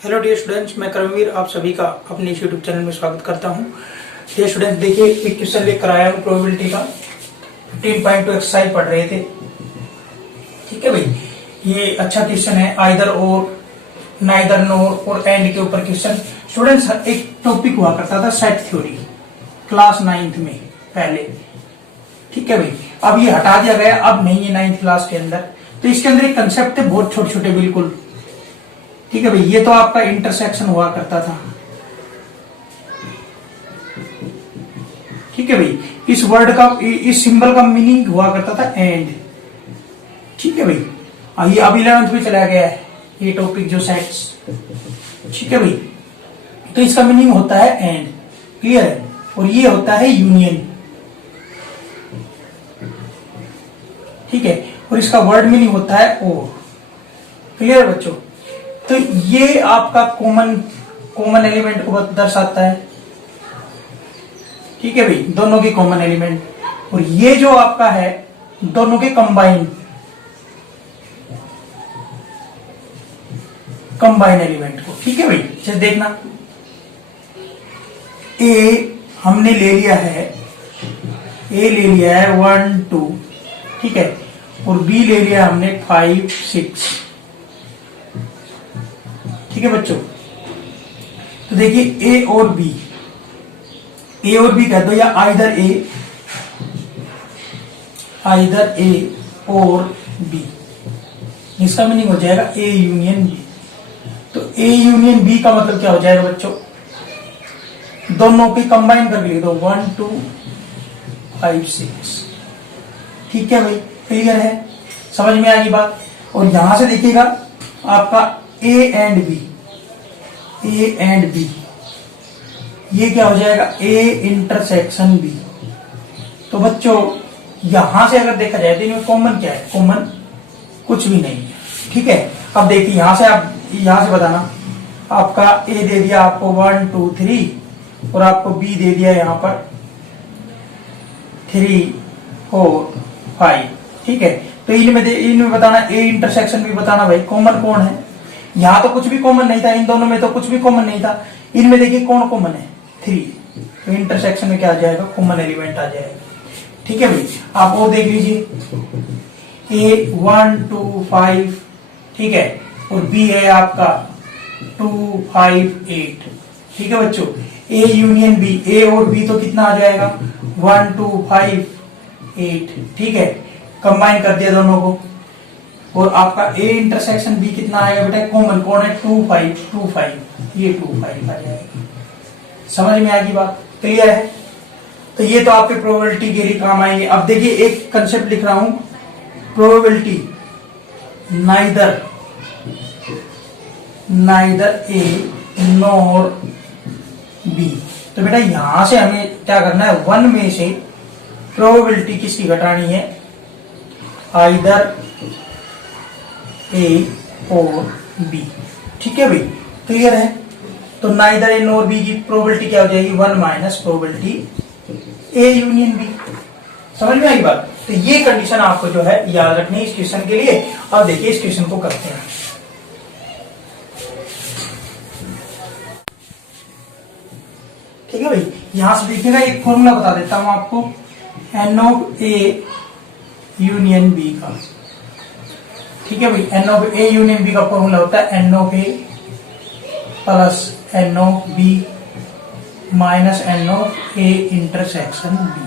Hello dear students, मैं करमवीर आप सभी का अपने इस यूट्यूब चैनल में स्वागत करता हूं। डियर स्टूडेंट्स, देखिए एक क्वेश्चन लेकर आया हूं प्रोबेबिलिटी का। 15.2 एक्सरसाइज पढ़ रहे थे। ठीक है भाई, ये अच्छा क्वेश्चन है। आइदर और, नाइदर नोर और एंड के ऊपर क्वेश्चन। स्टूडेंट्स, एक टॉपिक हुआ करता था सेट थ्योरी, क्लास 9th में पहले। ठीक है भाई, अब ये हटा दिया गया, अब नहीं है 9th क्लास के अंदर। तो इसके अंदर एक कंसेप्ट है बहुत छोटे छोटे बिल्कुल। ठीक है भाई, ये तो आपका इंटरसेक्शन हुआ करता था। ठीक है भाई, इस वर्ड का, इस सिंबल का मीनिंग हुआ करता था एंड। ठीक है भाई, ये अब 11th में चला गया है ये टॉपिक जो सेट्स। ठीक है भाई, तो इसका मीनिंग होता है एंड, क्लियर है। और ये होता है यूनियन। ठीक है, और इसका वर्ड मीनिंग होता है और, क्लियर बच्चों। तो ये आपका कॉमन एलिमेंट को दर्शाता है। ठीक है भाई, दोनों के कॉमन एलिमेंट। और ये जो आपका है दोनों के कंबाइन एलिमेंट को। ठीक है भाई, जैसे देखना, ए हमने ले लिया है, ए ले लिया है 1 2, ठीक है, और बी ले लिया हमने 5 6। ठीक है बच्चों, तो देखिए ए और बी कह दो, या आइदर ए और बी, इसका मीनिंग हो जाएगा ए यूनियन बी। तो ए यूनियन बी का मतलब क्या हो जाएगा बच्चों, दोनों की कंबाइन करके लिख दो 1 2 5 6। ठीक है भाई, क्लियर है, समझ में आएगी बात। और यहां से देखिएगा आपका ए एंड बी, ये क्या हो जाएगा, ए इंटरसेक्शन बी। तो बच्चों यहां से अगर देखा जाए तो इनमें कॉमन क्या है, कॉमन कुछ भी नहीं है। ठीक है, अब देखिए यहां से बताना, आपका ए दे दिया आपको 1 2 3, और आपको बी दे दिया यहां पर 3 4 5। ठीक है, तो इनमें बताना, ए इंटरसेक्शन भी बताना भाई, कॉमन कौन है। यहां तो कुछ भी कॉमन नहीं था, इन दोनों में तो कुछ भी कॉमन नहीं था। इनमें देखिए कौन कॉमन है, 3। तो इंटरसेक्शन में क्या आ जाएगा, कॉमन एलिमेंट आ जाएगा। ठीक है भाई, आप और देख लीजिए, ए 1 2 5, ठीक है, और बी है आपका 2 5 8। ठीक है बच्चों, ए यूनियन बी, ए और बी तो कितना आ जाएगा 1 2 5 8। ठीक है, कंबाइन कर दिया दोनों को, और आपका ए इंटरसेक्शन बी कितना आएगा बेटा, कॉमन कौन है 2 5, ये 2 5 आ जाएगा। समझ में आएगी बात, क्लियर है। तो ये तो आपके प्रोबेबिलिटी के लिए काम आएंगे। अब देखिए एक कंसेप्ट लिख रहा हूं, probability neither A nor B. तो बेटा यहां से हमें क्या करना है, 1 में से प्रोबेबिलिटी किसकी घटानी है, आइदर ए और बी। ठीक है भाई, क्लियर है। तो नाइदर ए नॉर बी की प्रोबेबिलिटी क्या हो जाएगी, 1 minus probability A union B. समझ में आई बात। तो ये कंडीशन आपको जो है याद रखनी है इस क्वेश्चन के लिए। अब देखिए इस क्वेश्चन को करते हैं। ठीक है भाई, यहां से देखिएगा, एक फॉर्मूला बता देता हूं आपको, n of A union B का। ठीक है भाई, n of A union B का फॉर्मूला होता है n of A plus n of B minus n of A intersection B.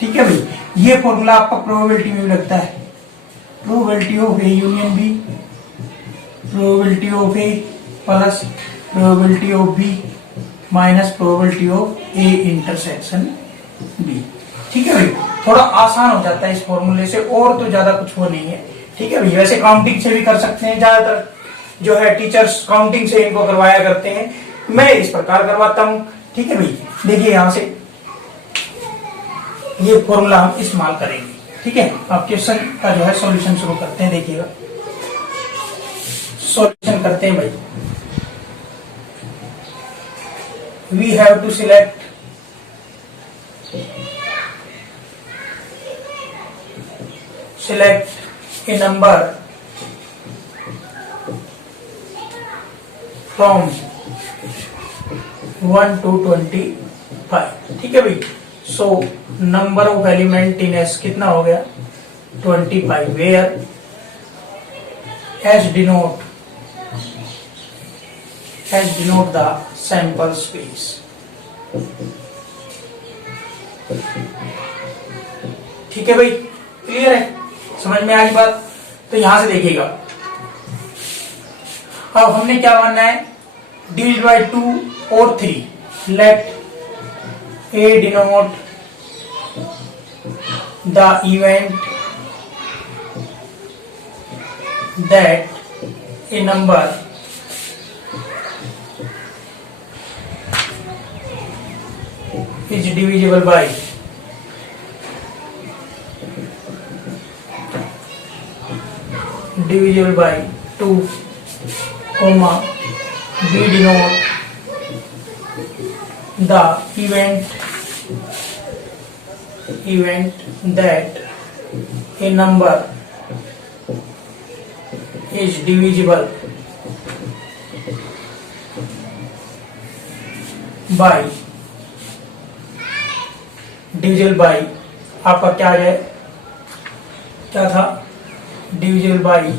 ठीक है भाई, ये फॉर्मूला आपका प्रोबेबिलिटी में भी लगता है, probability of A union B, probability of A plus probability of B minus probability of A intersection B. ठीक है भाई, थोड़ा आसान हो जाता है इस फॉर्मूले से, और तो ज्यादा कुछ वो नहीं है। ठीक है भाई, वैसे काउंटिंग से भी कर सकते हैं, ज्यादातर जो है टीचर्स काउंटिंग से इनको करवाया करते हैं, मैं इस प्रकार करवाता हूं। ठीक है भाई, देखिए यहां से ये फॉर्मूला हम इस्तेमाल करेंगे। ठीक है, आप क्वेश्चन का जो है सॉल्यूशन शुरू करते हैं। देखिएगा, सॉल्यूशन करते हैं भाई। We have to select a number from 1 to 25। ठीक है भाई। So number of element in S कितना हो गया 25, where S denote the sample space. ठीक है भाई, क्लियर है, समझ में आ गई बात। तो यहां से देखिएगा, अब हमने क्या मानना है, डिवाइड बाय 2 और 3। Let A denote the event that a number is divisible by divisible by 2, comma we denote the event that a number is divisible by divisible by आपका क्या है, क्या था, डिविजिबल बाई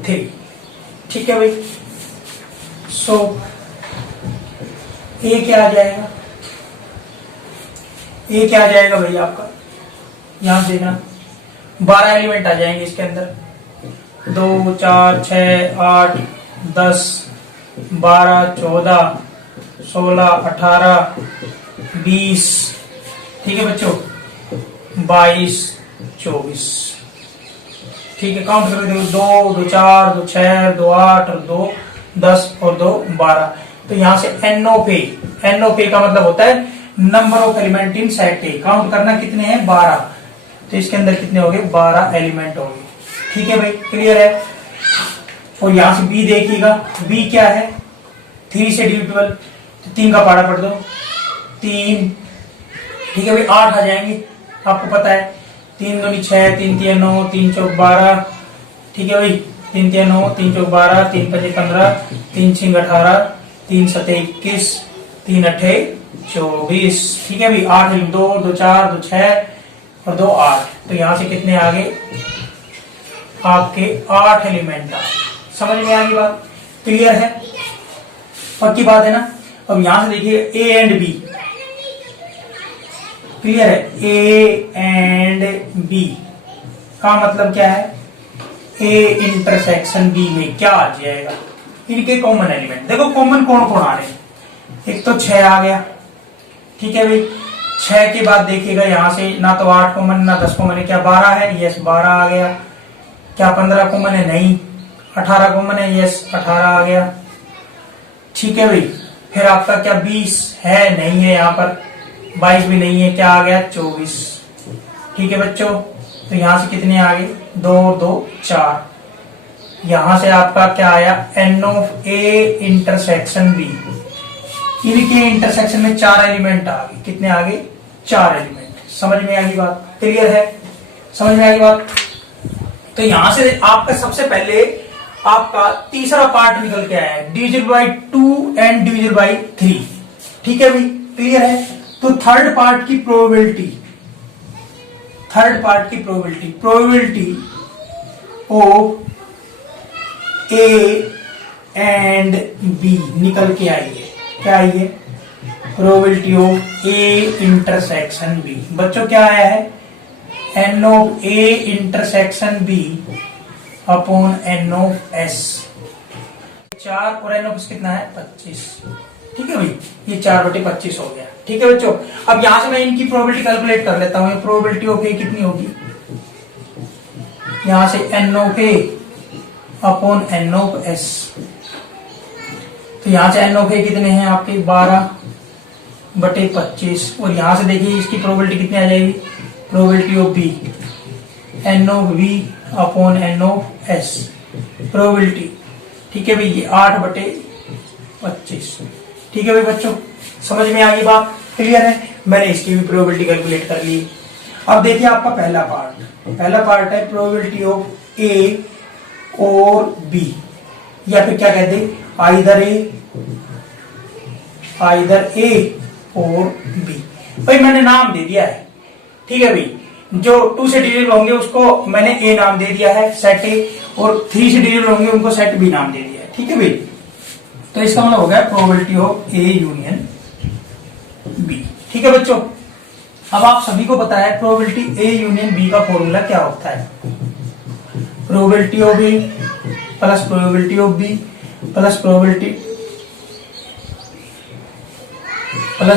3। ठीक है भाई। सो ए क्या आ जाएगा, ए क्या आ जाएगा भाई आपका, यहां से देखना 12 एलिमेंट आ जाएंगे इसके अंदर, 2 4 6 8 10 12 14 16 18 20। ठीक है बच्चों, 22 24। ठीक है, काउंट कर दो, 2 2 4 2 6 2 8 और 2 10 और 2 12। तो यहां से एन ऑफ ए का मतलब होता है number of element in set A. Count करना कितने हैं, 12। तो इसके अंदर कितने हो गए, 12 एलिमेंट हो गए। ठीक है भाई, क्लियर है। और यहां से बी देखिएगा, बी क्या है, 3 से डिविजिबल, तो 3 का पाड़ा पढ़ दो, 3। ठीक है भाई, 8 आ जाएंगे, आपको पता है, 3 दूनी 6, 3 3 9, 3 चौक 12। ठीक है भाई, 3 3 9, 3 चौक 12, 3 5 15, 3 6 18, 3 7 21, 3 8 24। ठीक है भाई, 8 2 2 4 2 6 और 2 8। तो यहां से कितने आ गए आपके, 8 एलिमेंट आ। समझ में आ गई बात, क्लियर है, पक्की बात है ना। अब यहां से देखिए ए एंड बी, क्लियर है, ए एंड बी का मतलब क्या है, ए इंटरसेक्शन बी में क्या आ जाएगा, इनके कॉमन एलिमेंट। देखो कॉमन कौन कौन आ रहे हैं, एक तो 6 आ गया। ठीक है भाई, 6 के बाद देखिएगा यहां से ना तो 8 कॉमन ना 10 कॉमन है, क्या 12 है, यस 12 आ गया। क्या 15 कॉमन है, नहीं। 18 कॉमन है, यस 18 आ गया। ठीक है भाई, फिर आपका क्या 20 है, नहीं है, यहाँ पर 22 भी नहीं है, क्या आ गया 24। ठीक है बच्चों, तो यहां से कितने आ गए, 2 2 4। यहां से आपका क्या आया, n of A intersection B. इनके इंटरसेक्शन में 4 एलिमेंट आ गए, कितने आ गए, 4 एलिमेंट। समझ में आ गई बात, क्लियर है, समझ में आ गई बात। तो यहां से आपका सबसे पहले आपका तीसरा पार्ट निकल के आया है, divisible by 2 and divisible by 3। ठीक है भाई, क्लियर है। तो थर्ड पार्ट की probability of A and B निकल के आई है, क्या आई है, probability of A intersection B. बच्चों क्या आया है, n of A intersection B upon n of S. 4 और एन ऑफ एस कितना है, 25। ठीक है भाई, ये 4/25 हो गया। ठीक है बच्चों, अब यहां से मैं इनकी प्रोबेबिलिटी कैलकुलेट कर लेता हूं। प्रोबेबिलिटी ऑफ ए कितनी होगी, यहां से n of A upon n of S. तो यहां से एन ऑफ ए कितने हैं आपके, 12/25। और यहां से देखिए इसकी प्रोबेबिलिटी कितनी आ जाएगी, probability of B, n of B upon n of S probability. ठीक है भाई, ये 8/25। ठीक है भाई बच्चों, समझ में आ गई बात, क्लियर है। मैंने इसकी भी प्रोबेबिलिटी कैलकुलेट कर ली। अब देखिए आपका पहला पार्ट है प्रोबेबिलिटी ऑफ ए और बी। या फिर क्या कहते हैं, आइदर ए और बी। भाई मैंने नाम दे दिया है, ठीक है भाई। जो 2 से डिविजिबल होंगे उसको मैंने ए नाम दे दिया है, सेट ए, और 3 से डिविजिबल होंगे उनको सेट बी नाम दे दिया है, ठीक है भाई। तो इसका मतलब हो गया probability of A union B, ठीक है बच्चों। अब आप सभी को पता है प्रोबेबिलिटी ए यूनियन बी का फॉर्मूला क्या होता है, probability of A plus probability of B plus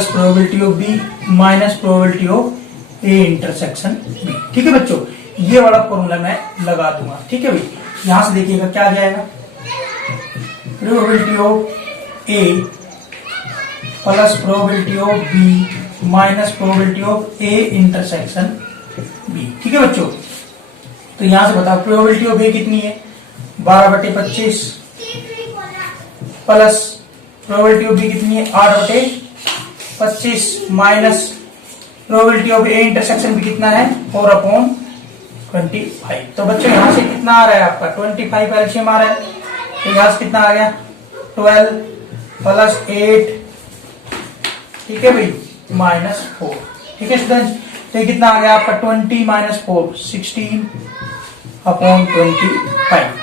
probability of B minus probability of A intersection B, ठीक है बच्चों। ये वाला फॉर्मूला मैं लगा दूंगा, ठीक है भाई। यहां से देखिएगा क्या आ जाएगा, probability of A plus probability of B minus probability of A intersection B, ठीक है बच्चों। तो यहां से बताओ प्रोबेबिलिटी ऑफ ए कितनी है, 12/25 प्लस प्रोबेबिलिटी ऑफ बी कितनी है, 8/25 minus probability of A intersection भी कितना है, 4/25। तो बच्चों यहां से कितना आ रहा है आपका 25 एलसीएम आ रहा है, तो यहां से कितना आ गया 12 प्लस 8, ठीक है भाई, -4, ठीक है स्टूडेंट्स। तो ये कितना आ गया आपका 20 - 4 16/25,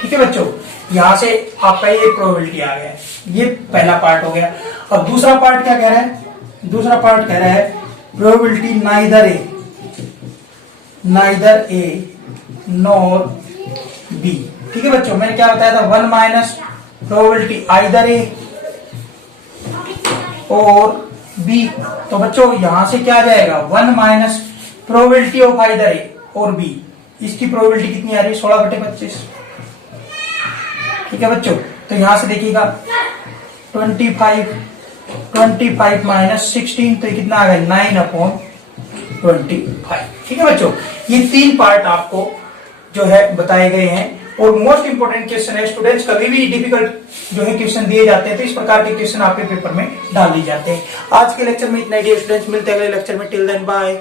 ठीक है बच्चों। यहां से आपका ये प्रोबेबिलिटी आ गया, ये पहला पार्ट हो गया। अब दूसरा पार्ट क्या कह रहा है, दूसरा पार्ट कह रहा है probability neither A nor B, ठीक है बच्चों। मैंने क्या बताया था, 1 माइनस प्रोबेबिलिटी आइदर ए और बी। तो बच्चों यहां से क्या आ जाएगा, 1 माइनस प्रोबेबिलिटी ऑफ आइदर ए और बी, इसकी प्रोबेबिलिटी कितनी आ रही है 16/25, ठीक है बच्चों। तो यहां से देखिएगा 25 माइनस 16, तो कितना आ गया 9/25, ठीक है बच्चों। ये 3 पार्ट आपको जो है बताए गए हैं, और मोस्ट इंपोर्टेंट क्वेश्चन है स्टूडेंट्स। कभी भी डिफिकल्ट जो है क्वेश्चन दिए जाते हैं तो इस प्रकार के क्वेश्चन आपके पेपर में डाल दिए जाते हैं। आज के लेक्चर में इतना ही डियर स्टूडेंट्स, मिलते हैं अगले लेक्चर में। Till then bye.